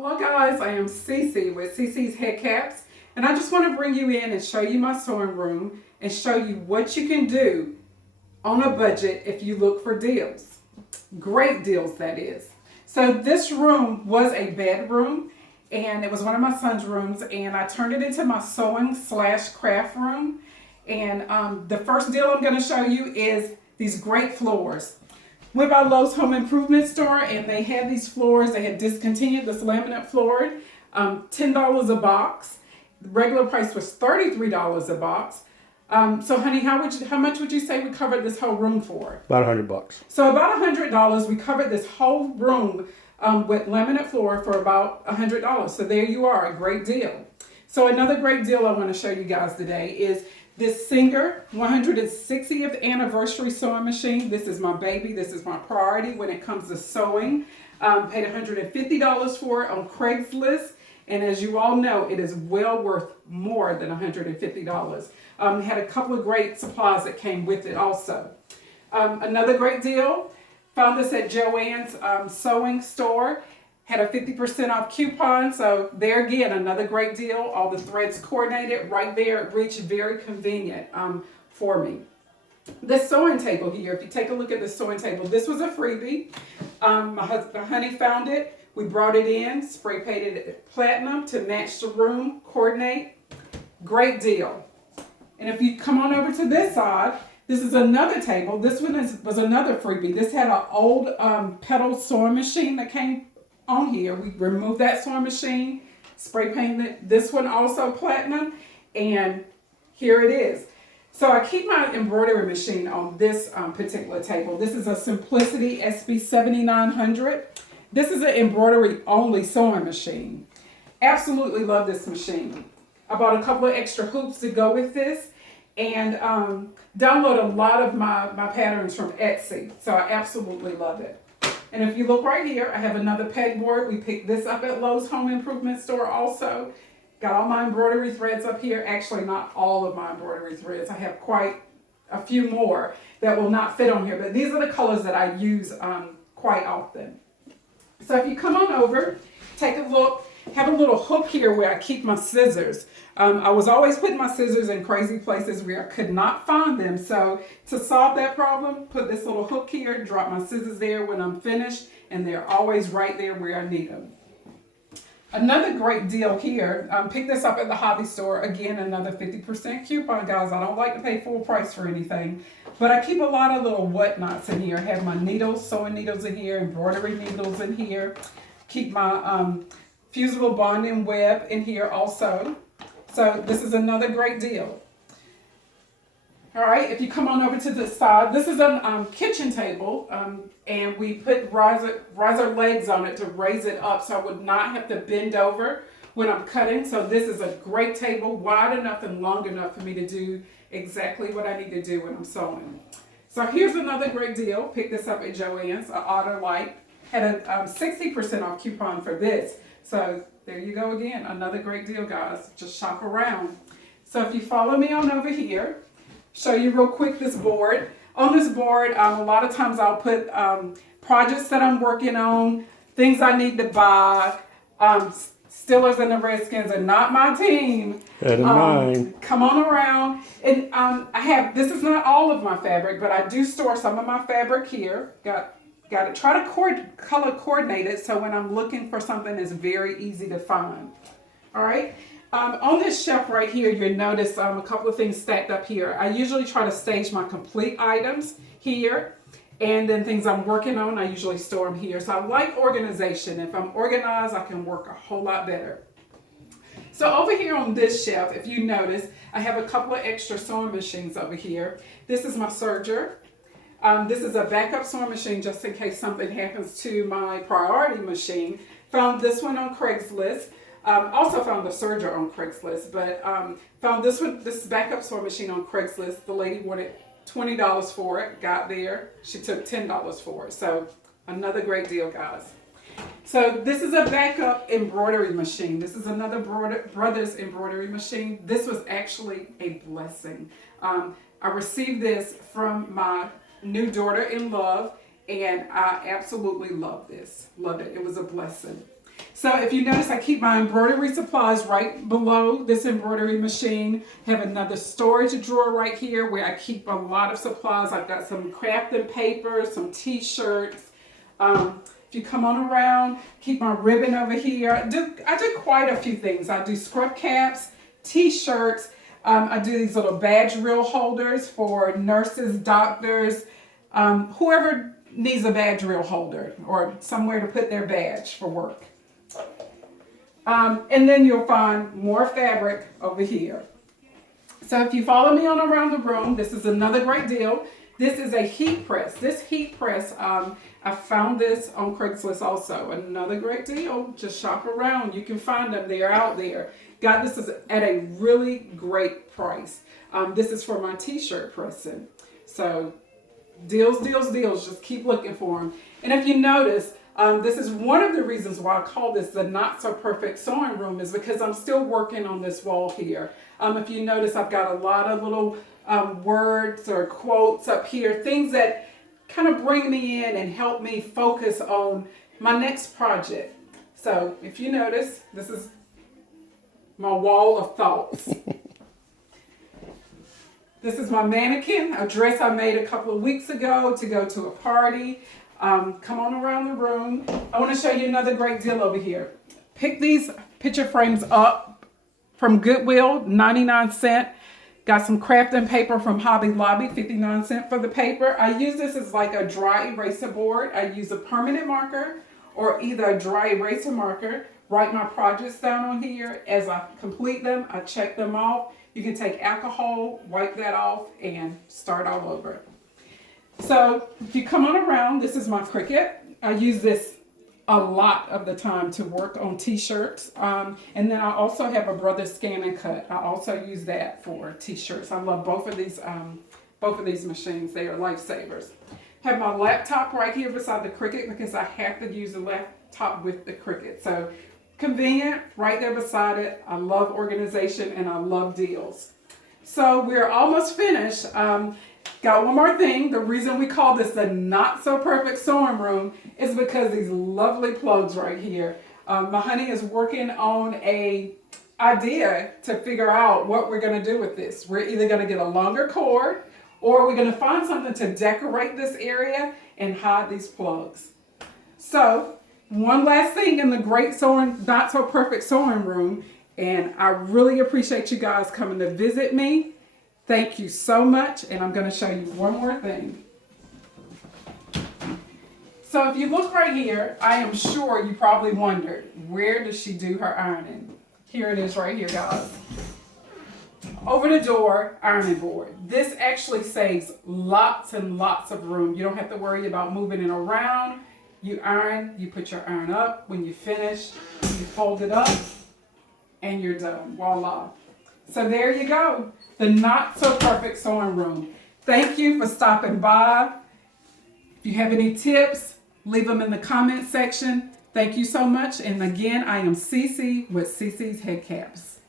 Hello guys, I am Cece with Cece's Head Caps, and I just want to bring you in and show you my sewing room and show you what you can do on a budget if you look for deals. Great deals, that is. So this room was a bedroom, and it was one of my son's rooms, and I turned it into my sewing / craft room. And the first deal I'm going to show you is these great floors. Went by Lowe's Home Improvement Store, and they had these floors. They had discontinued this laminate floor, $10 a box. The regular price was $33 a box. So, honey, how much would you say we covered this whole room for? About $100. So about $100. We covered this whole room with laminate floor for about $100. So there you are, a great deal. So another great deal I want to show you guys today is this Singer 160th anniversary sewing machine. This is my baby. This is my priority when it comes to sewing. Paid $150 for it on Craigslist. And as you all know, it is well worth more than $150. Had a couple of great supplies that came with it also. Another great deal, found this at Joann's sewing store. Had a 50% off coupon, so there again, another great deal. All the threads coordinated right there at reach, very convenient for me. This sewing table here, if you take a look at the sewing table, this was a freebie. My husband, honey, found it. We brought it in, spray painted it platinum to match the room, coordinate. Great deal. And if you come on over to this side, this is another table. This one was another freebie. This had an old pedal sewing machine that came on here. We removed that sewing machine, spray painted this one also platinum, and here it is. So I keep my embroidery machine on this particular table. This is a Simplicity SB 7900. This is an embroidery only sewing machine. Absolutely love this machine. I bought a couple of extra hoops to go with this, and download a lot of my patterns from Etsy. So I absolutely love it. And if you look right here, I have another pegboard. We picked this up at Lowe's Home Improvement Store also. Got all my embroidery threads up here. Actually, not all of my embroidery threads. I have quite a few more that will not fit on here. But these are the colors that I use quite often. So if you come on over, take a look. Have a little hook here where I keep my scissors. I was always putting my scissors in crazy places where I could not find them. So to solve that problem, put this little hook here, drop my scissors there when I'm finished, and they're always right there where I need them. Another great deal here, pick this up at the hobby store. Again, another 50% coupon, guys. I don't like to pay full price for anything, but I keep a lot of little whatnots in here. I have my needles, sewing needles in here, embroidery needles in here. Keep my fusible bonding web in here also. So this is another great deal. All right, if you come on over to the side, this is a kitchen table, and we put riser legs on it to raise it up so I would not have to bend over when I'm cutting. So this is a great table, wide enough and long enough for me to do exactly what I need to do when I'm sewing. So here's another great deal. Pick this up at Joann's, an Otter Light. Had a 60% off coupon for this. So there you go again, another great deal, guys. Just shop around. So if you follow me on over here, show you real quick this board. On this board, a lot of times I'll put projects that I'm working on, things I need to buy. Steelers and the Redskins are not my team. That is mine. Come on around. And this is not all of my fabric, but I do store some of my fabric here. Got to try to color coordinate it so when I'm looking for something, it's very easy to find. All right. On this shelf right here, you'll notice a couple of things stacked up here. I usually try to stage my complete items here, and then things I'm working on, I usually store them here. So I like organization. If I'm organized, I can work a whole lot better. So over here on this shelf, if you notice, I have a couple of extra sewing machines over here. This is my serger. This is a backup sewing machine just in case something happens to my priority machine. Found this one on Craigslist. Also found the serger on Craigslist, but found this backup sewing machine on Craigslist. The lady wanted $20 for it. Got there. She took $10 for it. So another great deal, guys. So this is a backup embroidery machine. This is another Brothers embroidery machine. This was actually a blessing. I received this from my new daughter-in-law, and I absolutely love this. Loved it. It was a blessing. So if you notice, I keep my embroidery supplies right below this embroidery machine. Have another storage drawer right here where I keep a lot of supplies. I've got some crafting paper, some t-shirts. If you come on around, keep my ribbon over here. I do quite a few things. I do scrub caps, t-shirts. I do these little badge reel holders for nurses, doctors, whoever needs a badge reel holder or somewhere to put their badge for work. And then you'll find more fabric over here. So if you follow me on around the room, this is another great deal. This is a heat press. This heat press, I found this on Craigslist also. Another great deal. Just shop around. You can find them. They're out there. Got this is at a really great price. This is for my t-shirt pressing. So deals, deals, deals. Just keep looking for them. And if you notice, this is one of the reasons why I call this the not so perfect sewing room, is because I'm still working on this wall here. If you notice, I've got a lot of little words or quotes up here, things that kind of bring me in and help me focus on my next project. So if you notice, this is my wall of thoughts. This is my mannequin, a dress I made a couple of weeks ago to go to a party. Come on around the room. I want to show you another great deal over here. Pick these picture frames up from Goodwill, 99¢. Got some crafting paper from Hobby Lobby, 59¢ for the paper. I use this as like a dry eraser board. I use a permanent marker or either a dry eraser marker. Write my projects down on here. As I complete them, I check them off. You can take alcohol, wipe that off, and start all over. So if you come on around, this is my Cricut. I use this a lot of the time to work on t-shirts. And then I also have a Brothers Scan and Cut. I also use that for t-shirts. I love both of these machines. They are lifesavers. Have my laptop right here beside the Cricut because I have to use the laptop with the Cricut. So convenient, right there beside it. I love organization and I love deals. So we're almost finished. Got one more thing. The reason we call this the not so perfect sewing room is because these lovely plugs right here. My honey is working on a idea to figure out what we're going to do with this. We're either going to get a longer cord or we're going to find something to decorate this area and hide these plugs. So one last thing in the great sewing, not so perfect sewing room, and I really appreciate you guys coming to visit me. Thank you so much, and I'm going to show you one more thing. So if you look right here, I am sure you probably wondered, where does she do her ironing? Here it is right here, guys. Over the door, ironing board. This actually saves lots and lots of room. You don't have to worry about moving it around. You iron, you put your iron up. When you finish, you fold it up, and you're done. Voila. So there you go. The not so perfect sewing room. Thank you for stopping by. If you have any tips, leave them in the comment section. Thank you so much. And again, I am Cece with Cece's Head Caps.